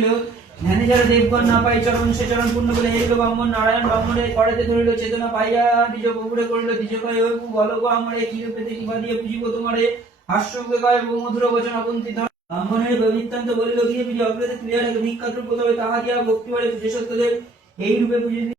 কহিল, ধ্যানে যারা দেবগণ না পাই চরণ সে চরণ পূর্ণ বলে হেরিল ব্রাহ্মণ। নারায়ণ ব্রাহ্মণের করাতে ধরিল, চেতনা পাইয়া দ্বিজ বহুরে করিল। দ্বিজ কয়ে, ওই বলো গো আমারে, কি রূপেতে কিবা দিয়ে পুজিব তোমারে। হাস্যকে কয় বহু মধুর বচন অকুন্ঠিত। ব্রাহ্মণের বৃত্তান্ত বলিল, গিয়ে বিজয় অগ্রতে তুলিয়া রাখে ভিক্ষাদ্রব্য, তবে তাহা দিয়া ভক্তি বাড়ে পূজে সত্যদেব। এই রূপে পুজিতে